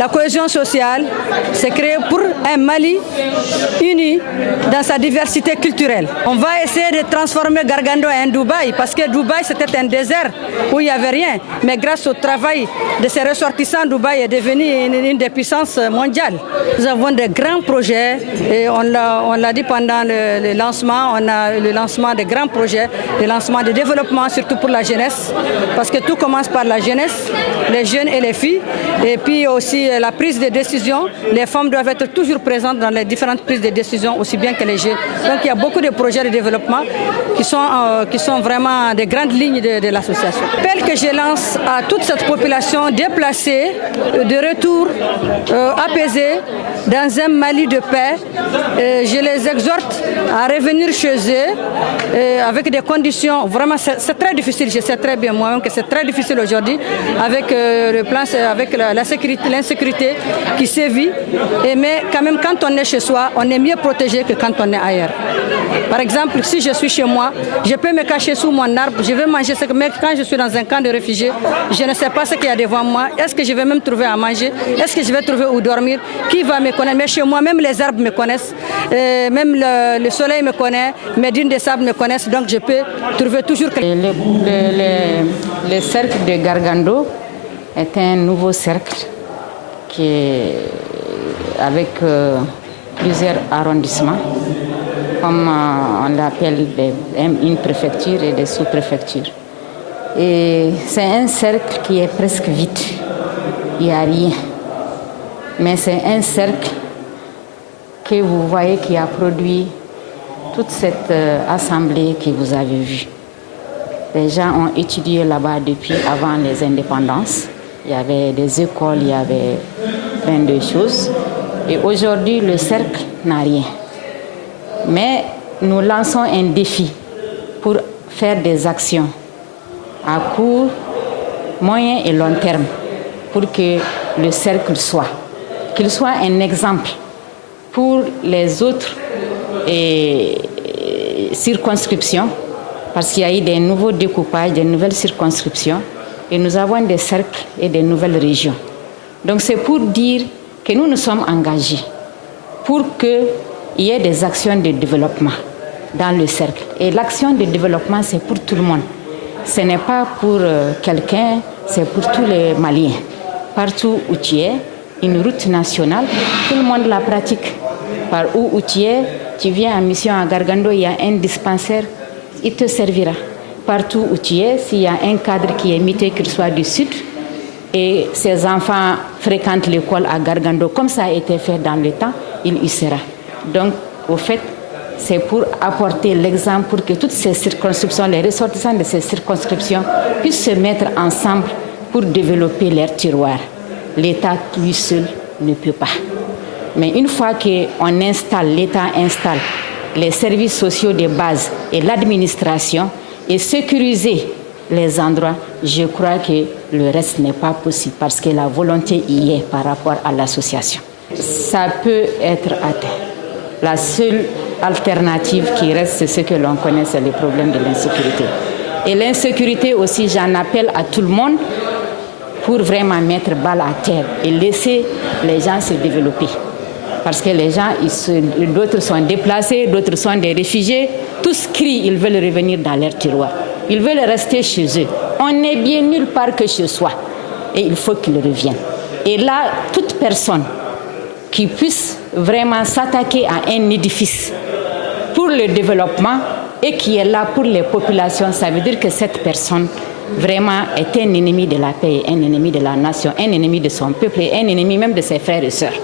La cohésion sociale, c'est créé pour un Mali uni dans sa diversité culturelle. On va essayer de transformer Gargando en Dubaï, parce que Dubaï c'était un désert où il n'y avait rien. Mais grâce au travail de ses ressortissants, Dubaï est devenu une des puissances mondiales. Nous avons de grands projets et on l'a dit pendant le lancement, on a le lancement de grands projets, le lancement de développement surtout pour la jeunesse, parce que tout commence par la jeunesse, les jeunes et les filles, et puis aussi la prise de décision. Les femmes doivent être toujours présentes dans les différentes prises de décision, aussi bien que les jeunes. Donc il y a beaucoup de projets de développement qui sont vraiment des grandes lignes de l'association. L'appel que je lance à toute cette population déplacée, de retour apaisée, dans un Mali de paix, je les exhorte à revenir chez eux avec des conditions, vraiment c'est très difficile, je sais très bien moi-même que c'est très difficile aujourd'hui avec le plan, avec l'insécurité qui sévit, mais quand même quand on est chez soi, on est mieux protégé que quand on est ailleurs. Par exemple, si je suis chez moi, je peux me cacher sous mon arbre, je vais manger ce que, mais quand je suis dans un camp de réfugiés, je ne sais pas ce qu'il y a devant moi, est-ce que je vais même trouver à manger, est-ce que je vais trouver où dormir, qui va me connaître, mais chez moi, même les arbres me connaissent, même le soleil me connaît, mes dunes de sable me connaissent, donc je peux trouver toujours quelque chose. Le cercle de Gargando est un nouveau cercle qui est avec plusieurs arrondissements, comme on l'appelle une préfecture et des sous-préfectures. Et c'est un cercle qui est presque vide, il n'y a rien. Mais c'est un cercle que vous voyez qui a produit toute cette assemblée que vous avez vue. Les gens ont étudié là-bas depuis avant les indépendances. Il y avait des écoles, il y avait plein de choses. Et aujourd'hui, le cercle n'a rien. Mais nous lançons un défi pour faire des actions à court, moyen et long terme pour que le cercle qu'il soit un exemple pour les autres circonscriptions, parce qu'il y a eu des nouveaux découpages, des nouvelles circonscriptions, et nous avons des cercles et des nouvelles régions. Donc c'est pour dire que nous nous sommes engagés pour qu'il y ait des actions de développement dans le cercle. Et l'action de développement, c'est pour tout le monde. Ce n'est pas pour quelqu'un, c'est pour tous les Maliens. Partout où tu es, une route nationale, tout le monde la pratique. Par où tu es, tu viens en mission à Gargando, il y a un dispensaire, il te servira. Partout où tu es, s'il y a un cadre qui est muté, qu'il soit du sud, et ses enfants fréquentent l'école à Gargando, comme ça a été fait dans le temps, il y sera. Donc, au fait, c'est pour apporter l'exemple pour que toutes ces circonscriptions, les ressortissants de ces circonscriptions puissent se mettre ensemble pour développer leur tiroir. L'État, lui seul, ne peut pas. Mais une fois qu'on installe, l'État installe les services sociaux de base et l'administration et sécuriser les endroits, je crois que le reste n'est pas possible parce que la volonté y est par rapport à l'association. Ça peut être atteint. La seule alternative qui reste, c'est ce que l'on connaît, c'est le problème de l'insécurité. Et l'insécurité aussi, j'en appelle à tout le monde pour vraiment mettre balle à terre et laisser les gens se développer. Parce que les gens, d'autres sont déplacés, d'autres sont des réfugiés, tous crient, ils veulent revenir dans leur tiroir. Ils veulent rester chez eux. On n'est bien nulle part que chez soi. Et il faut qu'ils reviennent. Et là, toute personne qui puisse vraiment s'attaquer à un édifice pour le développement et qui est là pour les populations, ça veut dire que cette personne vraiment est un ennemi de la paix, un ennemi de la nation, un ennemi de son peuple et un ennemi même de ses frères et sœurs.